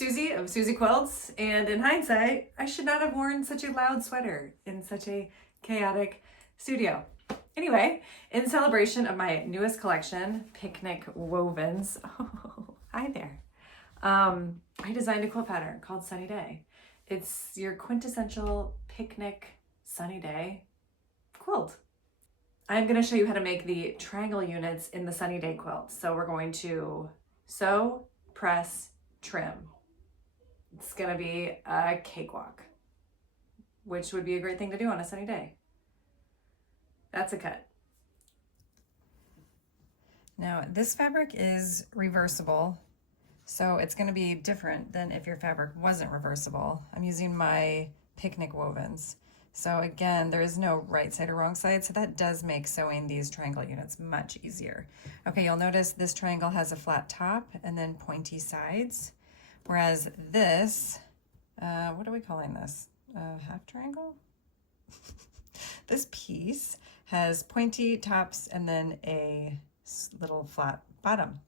Susie of Susie Quilts, and in hindsight, I should not have worn such a loud sweater in such a chaotic studio. Anyway, in celebration of my newest collection, Picnic Wovens, oh, hi there, I designed a quilt pattern called Sunny Day. It's your quintessential picnic sunny day quilt. I'm going to show you how to make the triangle units in the Sunny Day quilt. So we're going to sew, press, trim. It's going to be a cakewalk, which would be a great thing to do on a sunny day. That's a cut. Now this fabric is reversible, so it's going to be different than if your fabric wasn't reversible. I'm using my Picnic Wovens. So again, there is no right side or wrong side, so that does make sewing these triangle units much easier. Okay, you'll notice this triangle has a flat top and then pointy sides, whereas this, what are we calling this? Half triangle? This piece has pointy tops and then a little flat bottom.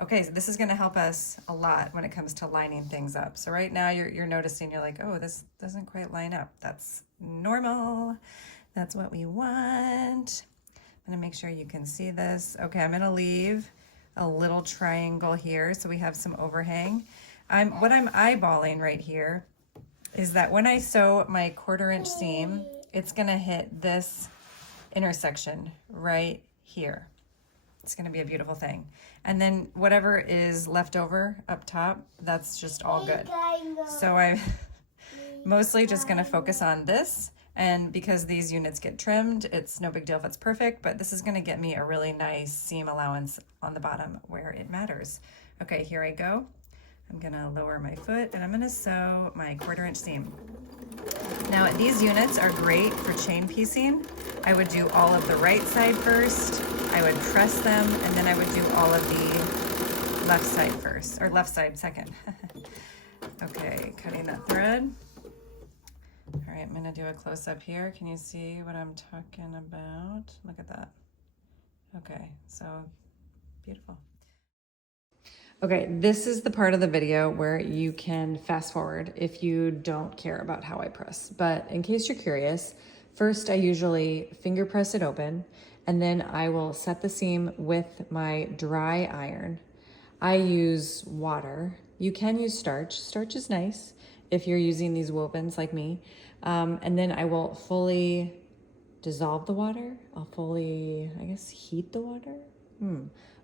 Okay, so this is going to help us a lot when it comes to lining things up. So right now you're noticing, you're like, oh, this doesn't quite line up. That's normal. That's what we want. I'm going to make sure you can see this. Okay, I'm going to leave a little triangle here so we have some overhang. What I'm eyeballing right here is that when I sew my 1/4 inch seam, it's going to hit this intersection right here. It's going to be a beautiful thing. And then whatever is left over up top, that's just all good. So I'm mostly just going to focus on this. And because these units get trimmed, it's no big deal if it's perfect, but this is going to get me a really nice seam allowance on the bottom where it matters. Okay, here I go. I'm going to lower my foot and I'm going to sew my 1/4 inch seam. Now these units are great for chain piecing. I would do all of the right side first, I would press them, and then I would do all of the left side first, or left side second. Okay, cutting that thread. All right, I'm gonna do a close up here. Can you see what I'm talking about? Look at that. Okay, so beautiful. Okay, this is the part of the video where you can fast forward if you don't care about how I press. But in case you're curious, first I usually finger press it open, and then I will set the seam with my dry iron. I use water. You can use starch. Starch is nice if you're using these wovens like me. And then I will fully dissolve the water. I'll fully, I guess, heat the water.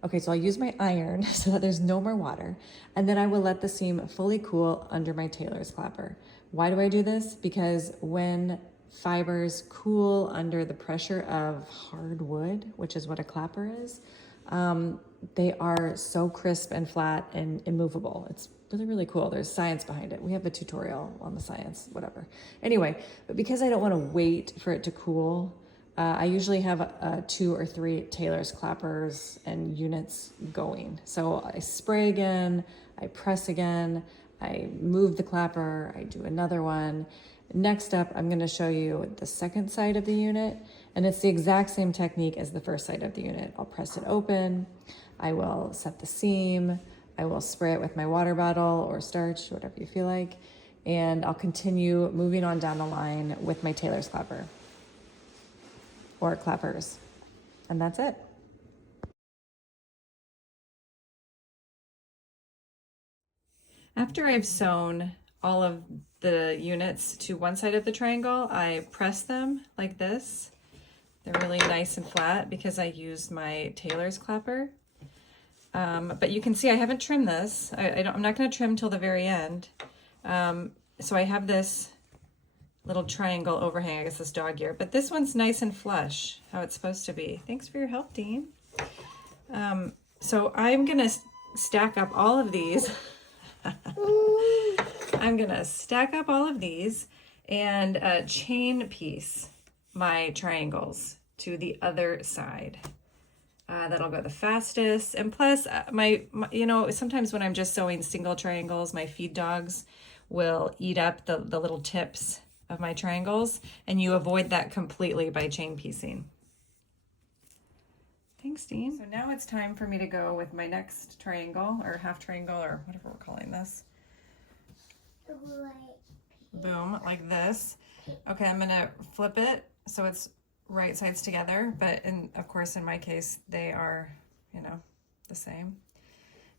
Okay, so I'll use my iron so that there's no more water, and then I will let the seam fully cool under my tailor's clapper. Why do I do this? Because when fibers cool under the pressure of hard wood, which is what a clapper is, they are so crisp and flat and immovable. It's really, really cool. There's science behind it. We have a tutorial on the science, whatever. Anyway, but because I don't want to wait for it to cool, I usually have 2 or 3 tailor's clappers and units going. So I spray again, I press again, I move the clapper, I do another one. Next up, I'm going to show you the second side of the unit, and it's the exact same technique as the first side of the unit. I'll press it open, I will set the seam, I will spray it with my water bottle or starch, whatever you feel like, and I'll continue moving on down the line with my tailor's clapper or clappers, and that's it. After I've sewn all of the units to one side of the triangle, I press them like this. They're really nice and flat because I used my tailor's clapper. But you can see I haven't trimmed this. I'm not going to trim till the very end. So I have this little triangle overhang, I guess this dog ear, but this one's nice and flush, how it's supposed to be. Thanks for your help, Dean. So I'm gonna stack up all of these. I'm gonna stack up all of these and chain piece my triangles to the other side. That'll go the fastest. And plus, you know, sometimes when I'm just sewing single triangles, my feed dogs will eat up the little tips of my triangles, and you avoid that completely by chain piecing. Thanks, Dean. So now it's time for me to go with my next triangle, or half triangle, or whatever we're calling this. Boom, like this. Okay, I'm gonna flip it so it's right sides together, but of course in my case they are, you know, the same.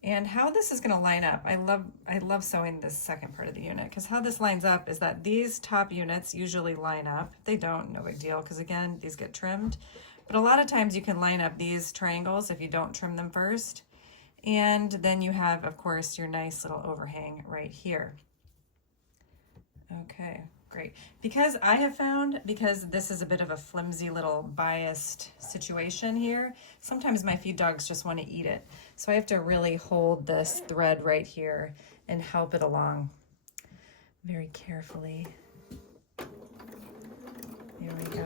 And how this is gonna line up, I love sewing this second part of the unit, because how this lines up is that these top units usually line up. If they don't, no big deal, because again, these get trimmed. But a lot of times you can line up these triangles if you don't trim them first. And then you have, of course, your nice little overhang right here. Okay, great. Because I have found, because this is a bit of a flimsy little biased situation here, sometimes my feed dogs just want to eat it. So I have to really hold this thread right here and help it along very carefully. Here we go.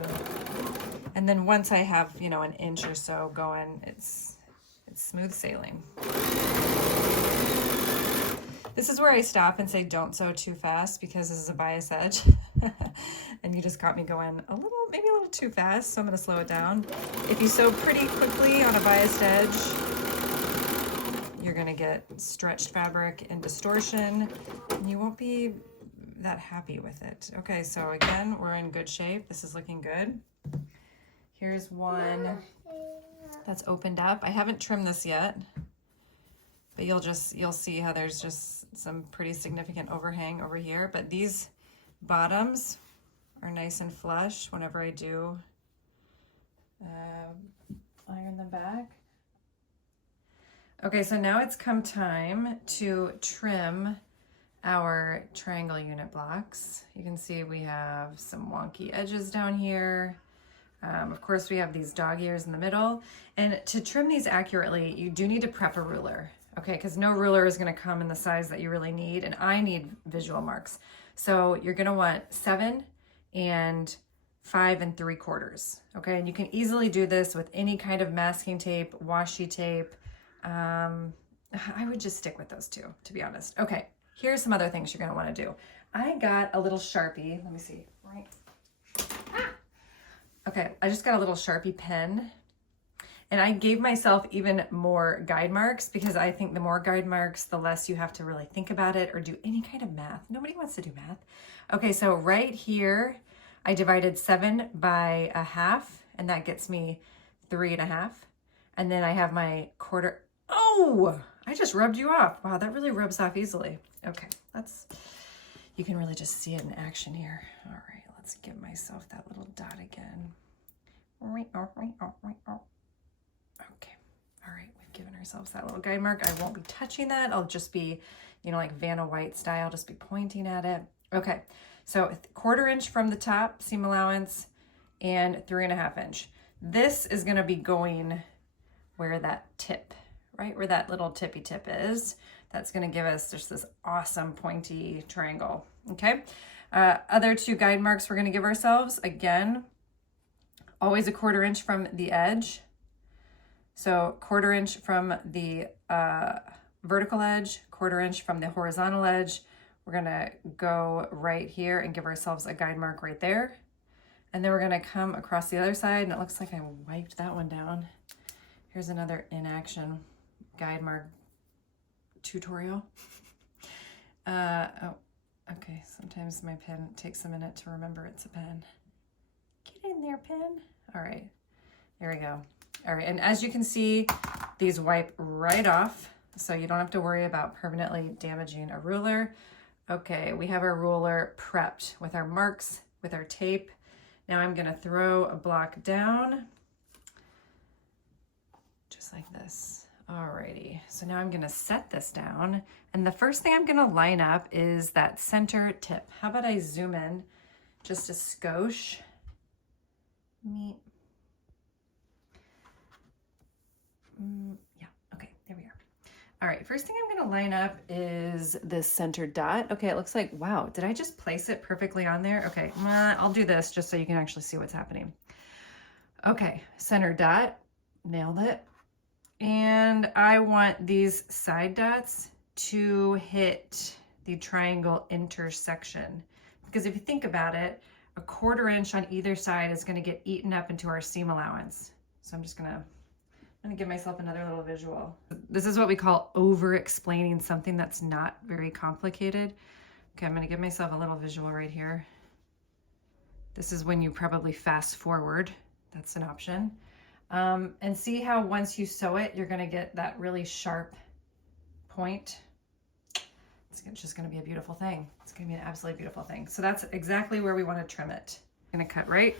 And then once I have, you know, an inch or so going, it's smooth sailing. This is where I stop and say don't sew too fast, because this is a bias edge. And you just got me going maybe a little too fast, so I'm gonna slow it down. If you sew pretty quickly on a biased edge, you're gonna get stretched fabric and distortion, and you won't be that happy with it. Okay, so again, we're in good shape. This is looking good. Here's one that's opened up. I haven't trimmed this yet, but you'll see how there's just some pretty significant overhang over here. But these bottoms are nice and flush whenever I do iron them back. Okay, so now it's come time to trim our triangle unit blocks. You can see we have some wonky edges down here. Of course, we have these dog ears in the middle. And to trim these accurately, you do need to prep a ruler, okay? Because no ruler is gonna come in the size that you really need, and I need visual marks. So you're gonna want 7 and 5 3/4, okay? And you can easily do this with any kind of masking tape, washi tape. I would just stick with those two, to be honest. Okay, here's some other things you're gonna wanna do. I got a little Sharpie, let me see, right. Okay, I just got a little Sharpie pen, and I gave myself even more guide marks, because I think the more guide marks, the less you have to really think about it or do any kind of math. Nobody wants to do math. Okay, so right here, I divided 7 by 1/2, and that gets me 3 1/2. And then I have my quarter. Oh, I just rubbed you off. Wow, that really rubs off easily. Okay, you can really just see it in action here. All right. Let's give myself that little dot again. Okay, all right, we've given ourselves that little guide mark. I won't be touching that. I'll just be, you know, like Vanna White style, just be pointing at it. Okay, so 1/4 inch from the top seam allowance and 3 1/2 inch. This is gonna be going where that tip, right? Where that little tippy tip is. That's gonna give us just this awesome pointy triangle, okay? Other 2 guide marks we're going to give ourselves, again, always a 1/4 inch from the edge. So 1/4 inch from the vertical edge, 1/4 inch from the horizontal edge. We're going to go right here and give ourselves a guide mark right there. And then we're going to come across the other side, and it looks like I wiped that one down. Here's another in action guide mark tutorial. Okay, sometimes my pen takes a minute to remember it's a pen. Get in there, pen. All right, there we go. All right, and as you can see, these wipe right off, so you don't have to worry about permanently damaging a ruler. Okay, we have our ruler prepped with our marks, with our tape. Now I'm gonna throw a block down, just like this. Alrighty, so now I'm gonna set this down, and the first thing I'm gonna line up is that center tip. How about I zoom in just a skosh? Yeah, okay, there we are. All right, first thing I'm gonna line up is this center dot. Okay, it looks like, wow, did I just place it perfectly on there? Okay, I'll do this just so you can actually see what's happening. Okay, center dot, nailed it. And I want these side dots to hit the triangle intersection, because if you think about it, a 1/4 inch on either side is going to get eaten up into our seam allowance. So I'm going to give myself another little visual. This is what we call over explaining something that's not very complicated, Okay, I'm gonna give myself a little visual right here. This is when you probably fast forward. That's an option. And see how once you sew it, you're gonna get that really sharp point. It's just gonna be a beautiful thing. It's gonna be an absolutely beautiful thing. So that's exactly where we wanna trim it. I'm gonna cut right.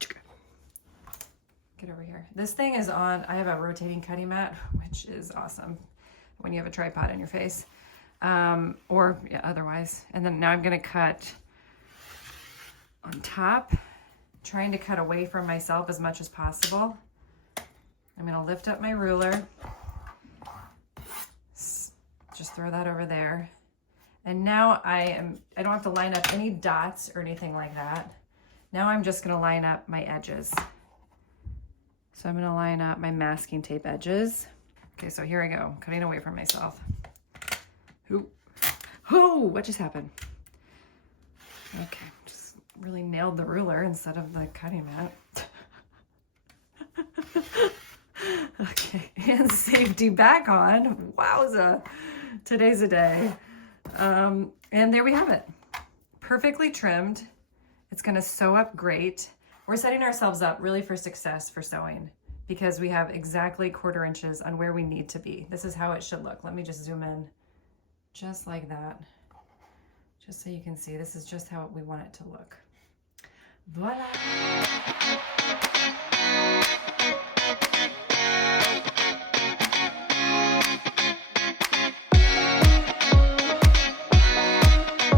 Get over here. This thing is on, I have a rotating cutting mat, which is awesome when you have a tripod in your face, or yeah, otherwise. And then now I'm gonna cut on top, trying to cut away from myself as much as possible. I'm gonna lift up my ruler, just throw that over there. And now I don't have to line up any dots or anything like that. Now I'm just gonna line up my edges. So I'm gonna line up my masking tape edges. Okay, so here I go, cutting away from myself. Oh, what just happened? Okay, just really nailed the ruler instead of the cutting mat. Okay, and safety back on. Wowza, today's a day. And there we have it, perfectly trimmed. It's gonna sew up great. We're setting ourselves up really for success for sewing because we have exactly 1/4 inches on where we need to be. This is how it should look. Let me just zoom in, just like that. Just so you can see, this is just how we want it to look. Voila!